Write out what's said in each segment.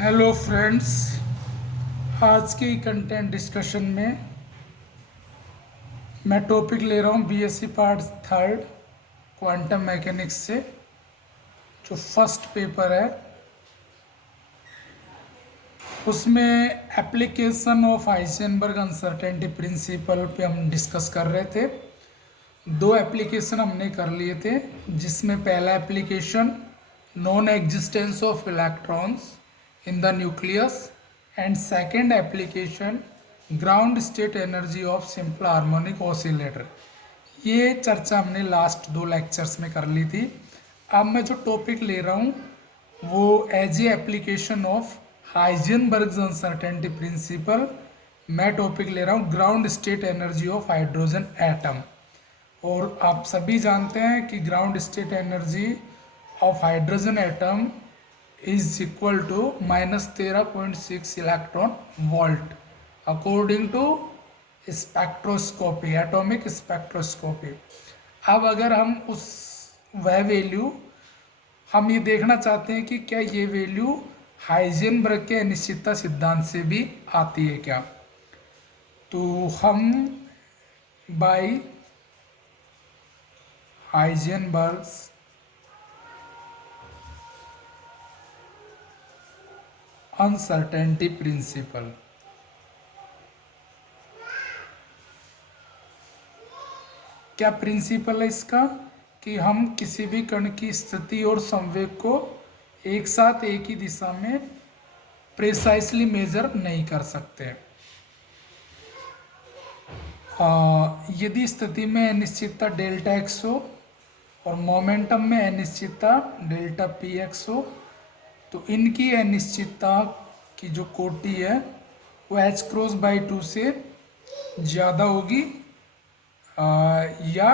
Hello friends. आज के content discussion में मैं टॉपिक ले रहा हूँ BSc part third quantum mechanics से। जो फर्स्ट पेपर है उसमें application of Heisenberg uncertainty principal पे हम डिस्कस कर रहे थे। दो एप्लीकेशन हमने कर लिए थे, जिसमें पहला application non existence of electrons in the nucleus and second application ground state energy of simple harmonic oscillator. ये चर्चा हमने लास्ट दो लेक्चर्स में कर ली थी। अब मैं जो टॉपिक ले रहा हूँ वो as a application of Heisenberg uncertainty principle, मैं टॉपिक ले रहा हूँ ground state energy of hydrogen atom. और आप सभी जानते हैं कि ground state energy of hydrogen atom is equal to -13.6 electron volt according to spectroscopy, atomic spectroscopy. अब अगर हम उस वह वैल्यू हम ये देखना चाहते हैं कि क्या ये वैल्यू हाइजेनबर्ग के अनिश्चितता सिद्धांत से भी आती है क्या, तो हम बाय हाइजेनबर्ग्स अनसर्टेनिटी प्रिंसिपल, क्या प्रिंसिपल है इसका कि हम किसी भी कण की स्थिति और संवेग को एक साथ एक ही दिशा में प्रेसाइसली मेजर नहीं कर सकते। यदि स्थिति में अनिश्चितता डेल्टा एक्स हो और मोमेंटम में अनिश्चितता डेल्टा पी एक्स हो, तो इनकी अनिश्चितता की जो कोटि है वो एच क्रॉस बाई टू से ज़्यादा होगी या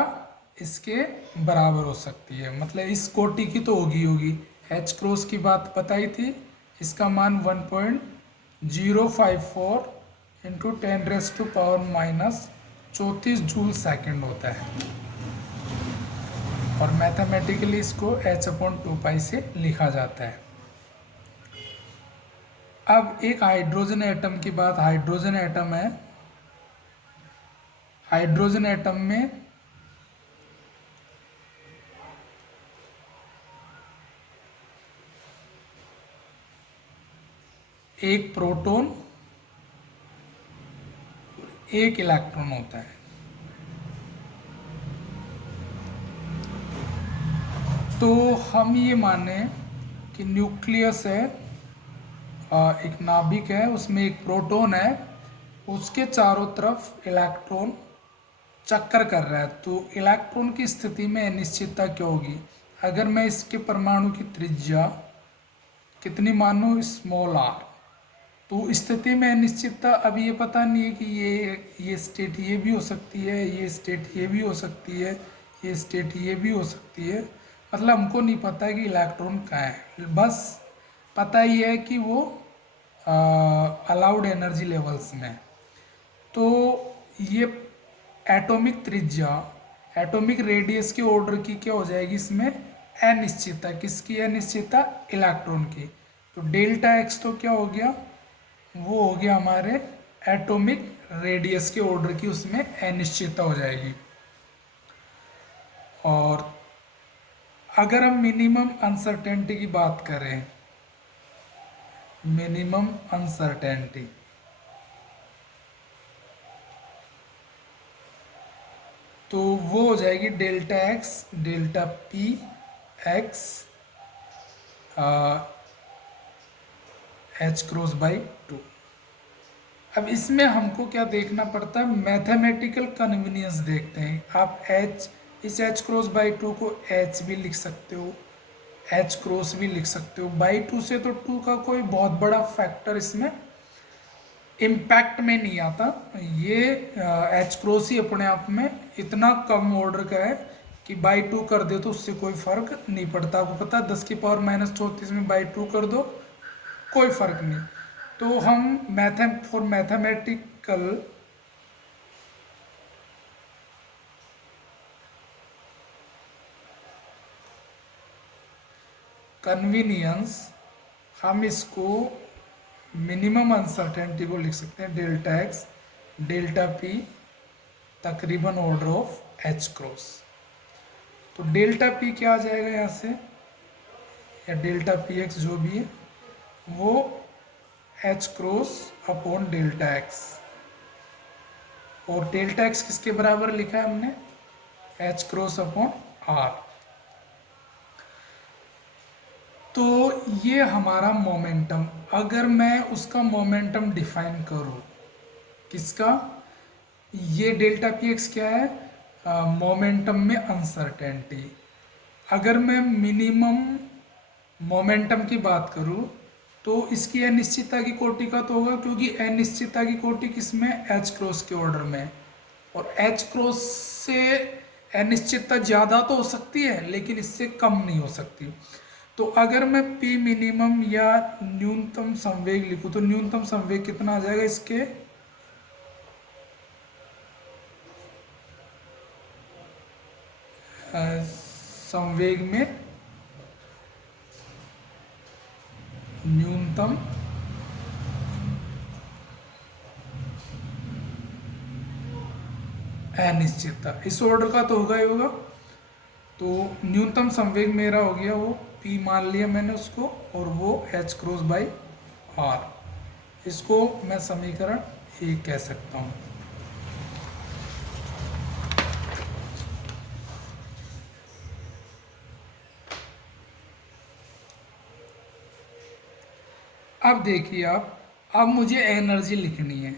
इसके बराबर हो सकती है। मतलब इस कोटि की तो होगी एच क्रॉस की बात बताई थी, इसका मान 1.054 इंटू 10⁻⁻34 जूल सेकेंड होता है और मैथमेटिकली इसको h/2 से लिखा जाता है। अब एक हाइड्रोजन एटम की बात, हाइड्रोजन एटम है, हाइड्रोजन एटम में एक प्रोटॉन एक इलेक्ट्रॉन होता है। तो हम ये माने कि न्यूक्लियस है, एक नाभिक है, उसमें एक प्रोटॉन है, उसके चारों तरफ इलेक्ट्रॉन चक्कर कर रहा है। तो इलेक्ट्रॉन की स्थिति में अनिश्चितता क्या होगी? अगर मैं इसके परमाणु की त्रिज्या कितनी मानूं, स्मॉल आर, तो स्थिति में अनिश्चितता अभी ये पता नहीं है कि ये स्टेट ये भी हो सकती है, ये स्टेट ये भी हो सकती है, ये स्टेट ये भी हो सकती है। मतलब हमको नहीं पता है कि इलेक्ट्रॉन कहाँ है, बस पता ही है कि वो अलाउड एनर्जी लेवल्स में। तो ये एटॉमिक त्रिज्या, एटॉमिक रेडियस के ऑर्डर की क्या हो जाएगी इसमें, अनिश्चितता। किसकी अनिश्चितता? इलेक्ट्रॉन की। तो डेल्टा एक्स तो क्या हो गया, वो हो गया हमारे एटॉमिक रेडियस के ऑर्डर की, उसमें अनिश्चितता हो जाएगी। और अगर हम मिनिमम अनसर्टेनिटी की बात करें, मिनिमम अनसर्टेनिटी, तो वो हो जाएगी delta x delta P x H cross by two. अब इसमें हमको क्या देखना पड़ता है, मैथमेटिकल कन्वीनियंस देखते हैं। आप एच, इस एच क्रॉस बाई टू को एच भी लिख सकते हो, एच क्रॉस भी लिख सकते हो, बाई टू से तो टू का कोई बहुत बड़ा फैक्टर इसमें इम्पैक्ट में नहीं आता। ये एच क्रॉस ही अपने आप में इतना कम ऑर्डर का है कि बाई टू कर दे तो उससे कोई फर्क नहीं पड़ता। आपको पता है 10⁻⁻34 में बाई टू कर दो कोई फर्क नहीं। तो हम फॉर मैथमेटिकल कन्वीनियंस हम इसको मिनिमम अनसर्टेनिटी को लिख सकते हैं डेल्टा एक्स डेल्टा पी तकरीबन ऑर्डर ऑफ एच क्रॉस। तो डेल्टा पी क्या आ जाएगा यहाँ से, या डेल्टा पी एक्स जो भी है वो H cross upon delta x, और डेल्टा एक्स किसके बराबर लिखा है हमने, एच क्रॉस अपॉन आर। तो ये हमारा मोमेंटम, अगर मैं उसका मोमेंटम डिफाइन करूँ किसका, ये डेल्टा पी एक्स क्या है, मोमेंटम में अनसर्टेनिटी। अगर मैं मिनिमम मोमेंटम की बात करूँ तो इसकी अनिश्चितता की कोटि का तो होगा, क्योंकि अनिश्चितता की कोटि किसमें, एच क्रॉस के ऑर्डर में, और एच क्रॉस से अनिश्चितता ज़्यादा तो हो सकती है लेकिन इससे कम नहीं हो सकती। तो अगर मैं पी मिनिमम या न्यूनतम संवेग लिखूँ तो न्यूनतम संवेग कितना आ जाएगा इसके, संवेग में न्यूनतम अनिश्चितता, इस ऑर्डर का तो होगा ही होगा। तो न्यूनतम संवेग मेरा हो गया वो पी मान लिया मैंने उसको, और वो एच क्रॉस बाई आर, इसको मैं समीकरण 1 कह सकता हूँ। अब देखिए आप, अब मुझे एनर्जी लिखनी है।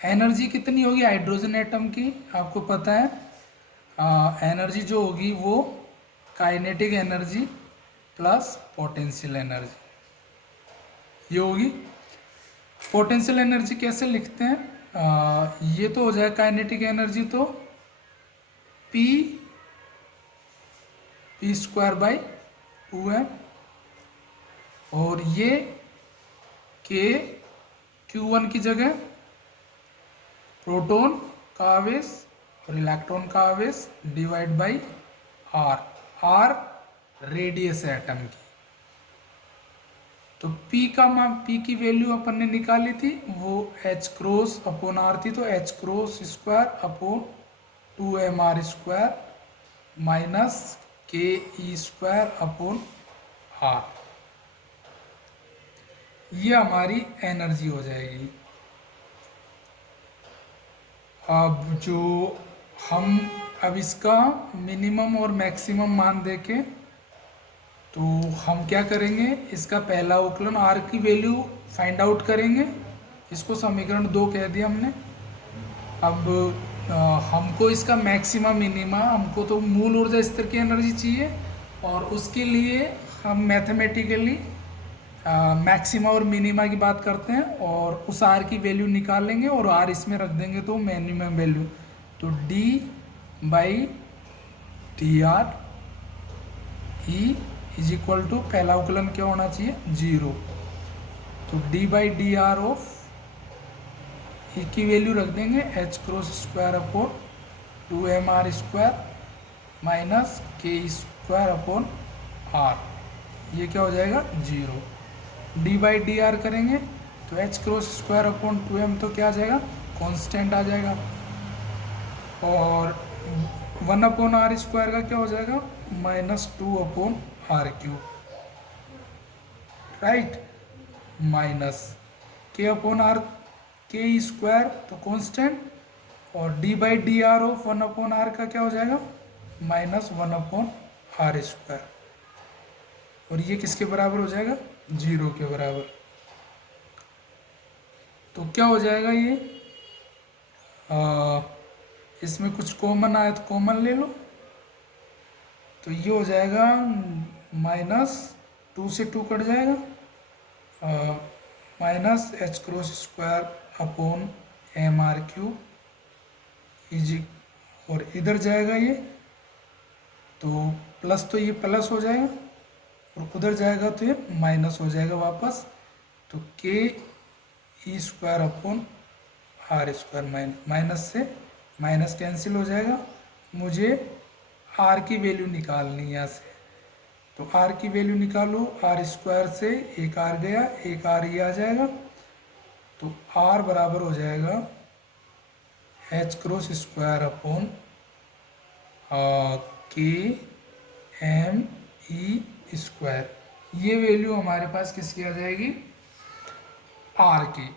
एनर्जी कितनी होगी हाइड्रोजन एटम की, आपको पता है एनर्जी जो होगी वो kinetic energy plus potential energy ये होगी। पोटेंशियल एनर्जी कैसे लिखते हैं, ये तो हो जाए काइनेटिक एनर्जी, तो P P square by 2m, और ये के Q1 की जगह प्रोटॉन का आवेश और इलेक्ट्रॉन का आवेश divide by R, R radius है एटम की। तो P का मान, P की वैल्यू अपन ने निकाली थी, वो H क्रॉस अपॉन आर थी, तो H cross square upon 2mr square minus के ई स्क्वायर अपॉन आर, ये हमारी एनर्जी हो जाएगी। अब जो हम अब इसका मिनिमम और मैक्सिमम मान देके तो हम क्या करेंगे, इसका पहला उकलन आर की वैल्यू फाइंड आउट करेंगे, इसको समीकरण 2 कह दिया हमने। अब हमको इसका मैक्सिमम मिनिमा, हमको तो मूल ऊर्जा स्तर की एनर्जी चाहिए, और उसके लिए हम मैथमेटिकली मैक्सिमा और मिनिमा की बात करते हैं, और उस आर की वैल्यू निकाल लेंगे और आर इसमें रख देंगे तो मिनिमम वैल्यू, तो D by T R E is equal to, पहला उकलन क्या होना चाहिए, 0, तो D by D R of E की वैल्यू रख देंगे H cross square upon 2mr square minus K square upon R, ये क्या हो जाएगा 0। डी बाई डी आर करेंगे तो H cross square upon 2m, तो क्या आ जाएगा, कांस्टेंट आ जाएगा, और 1 अपॉन आर स्क्वायर का क्या हो जाएगा, -2 upon R cube, right, minus k upon R के स्क्वायर तो कांस्टेंट, और D by D R of 1 upon R का क्या हो जाएगा, -1 अपॉन आर स्क्वायर, और ये किसके बराबर हो जाएगा, 0 के बराबर। तो क्या हो जाएगा ये, इसमें कुछ कॉमन आए तो कॉमन ले लो, तो ये हो जाएगा -2 से 2 कट जाएगा, minus H cross square upon M R cube इजी, और इधर जाएगा ये, तो प्लस, तो ये प्लस हो जाएगा, और उधर जाएगा तो ये माइनस हो जाएगा वापस, तो K E square upon R square, minus से माइनस कैंसिल हो जाएगा। मुझे आर की वैल्यू निकालनी है यहाँ से, तो आर की वैल्यू निकालो, आर स्क्वायर से एक आर गया, एक आर ये आ जाएगा, तो R बराबर हो जाएगा H cross square upon KME²। ये वैल्यू हमारे पास किसकी आ जाएगी, R की।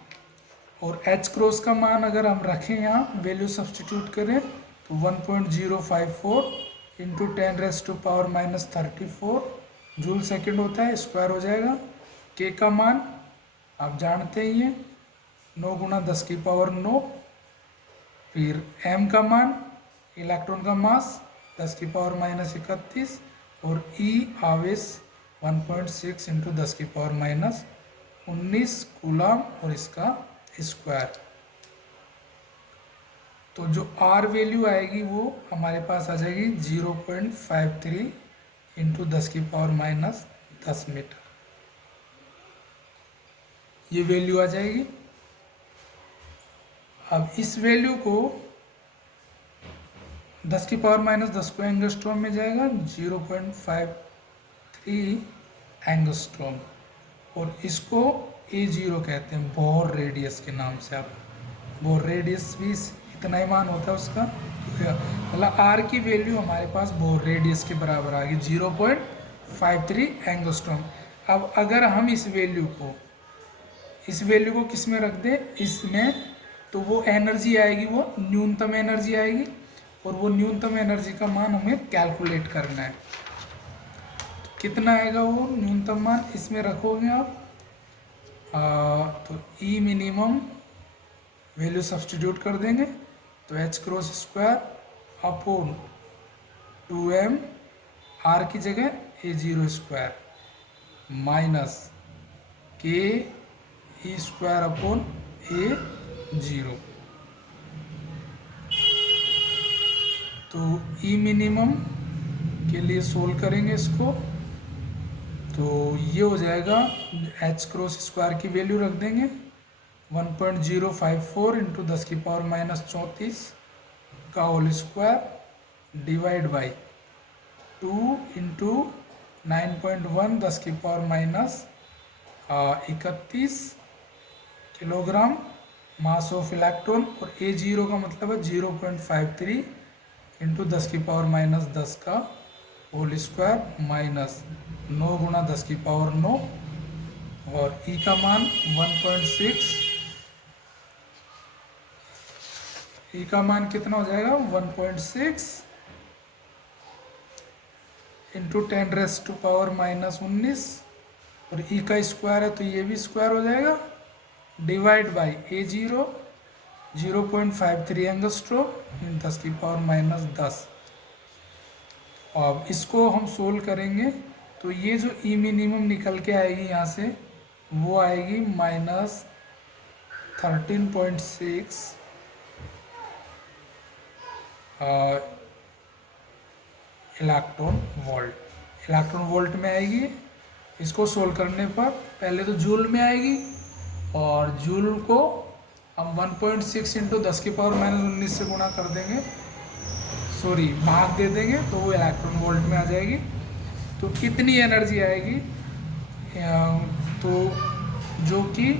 और H क्रॉस का मान अगर हम रखें यहाँ वैल्यू सब्सटीट्यूट करें तो 1.054 इंटू 10⁻⁻34 जूल सेकंड होता है, स्क्वायर हो जाएगा। K का मान आप जानते ही हैं 9 गुणा 10⁻9। फिर M का मान इलेक्ट्रॉन का मास 10⁻31 और E आवेश 1.6 इंटू 10⁻19 कूलम और इसका स्क्वायर। तो जो R वैल्यू आएगी वो हमारे पास आ जाएगी 0.53 इंटू 10⁻10 मीटर, ये वैल्यू आ जाएगी। अब इस वैल्यू को 10⁻10 को एंगस्ट्रॉम में जाएगा 0.53 एंगस्ट्रॉम, और इसको A0 कहते हैं, बोर रेडियस के नाम से। आप बोर रेडियस भी इतना ही मान होता है उसका, मतलब R की वैल्यू हमारे पास बोर रेडियस के बराबर आ गई 0.53 एंगस्ट्रॉम। अब अगर हम इस वैल्यू को किस में रख दें, इसमें, तो वो एनर्जी आएगी, वो न्यूनतम एनर्जी आएगी, और वो न्यूनतम एनर्जी का मान हमें कैलकुलेट करना है। तो कितना आएगा वो न्यूनतम मान, इसमें रखोगे आप तो E मिनिमम वैल्यू सब्सटीट्यूट कर देंगे तो H cross square upon 2m R की जगह A0 square minus KE square upon A0। तो E मिनिमम के लिए सोल्व करेंगे इसको, तो ये हो जाएगा H क्रॉस स्क्वायर की वैल्यू रख देंगे 1.054 इंटू 10⁻34 का whole square divide by 2 into 9.1 10⁻31 kilogram mass of electron, और A0 का मतलब है 0.53 इंटू 10⁻10 का होल स्क्वायर माइनस 9 गुणा 10⁻9, और E का मान 1.6, E का मान कितना हो जाएगा 1.6 इंटू 10⁻⁻19, और E का स्क्वायर है तो ये भी स्क्वायर हो जाएगा, डिवाइड बाई A0 0.53 एंगस्ट्रॉम 10⁻10। अब इसको हम सोल्व करेंगे तो ये जो E मिनिमम निकल के आएगी यहाँ से वो आएगी -13.6 इलेक्ट्रॉन वोल्ट में आएगी। इसको सोल्व करने पर पहले तो जूल में आएगी, और जूल को हम 1.6 इंटू 10⁻19 से गुणा कर देंगे, भाग दे देंगे, तो वो इलेक्ट्रॉन वोल्ट में आ जाएगी। तो कितनी एनर्जी आएगी, तो जो कि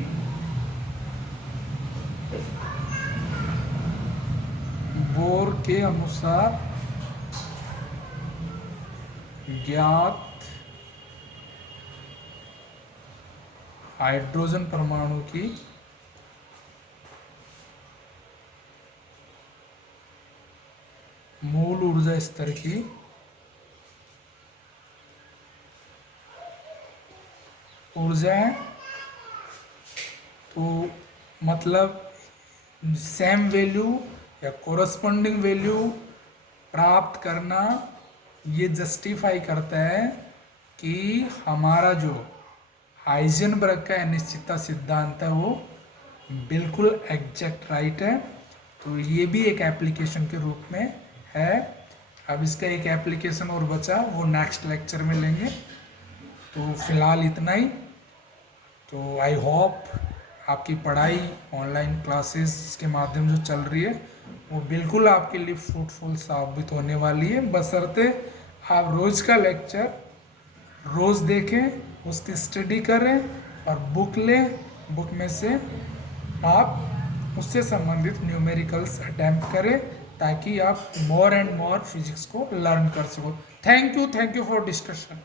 बोर के अनुसार ज्ञात हाइड्रोजन परमाणु की मूल ऊर्जा स्तर की ऊर्जा है, तो मतलब सेम वैल्यू या कोरस्पॉन्डिंग वैल्यू प्राप्त करना ये जस्टिफाई करता है कि हमारा जो हाइजेनबर्ग का अनिश्चितता सिद्धांत है वो बिल्कुल एग्जैक्ट राइट है। तो ये भी एक एप्लीकेशन के रूप में है। अब इसका एक एप्लीकेशन और बचा, वो नेक्स्ट लेक्चर में लेंगे। तो फिलहाल इतना ही। तो आई होप आपकी पढ़ाई ऑनलाइन क्लासेस के माध्यम जो चल रही है वो बिल्कुल आपके लिए फ्रूटफुल साबित होने वाली है, बशर्ते आप रोज़ का लेक्चर रोज़ देखें, उसकी स्टडी करें और बुक लें, बुक में से आप उससे संबंधित न्यूमेरिकल्स अटैम्प्ट करें ताकि आप मोर एंड मोर फिजिक्स को लर्न कर सको। Thank you for discussion.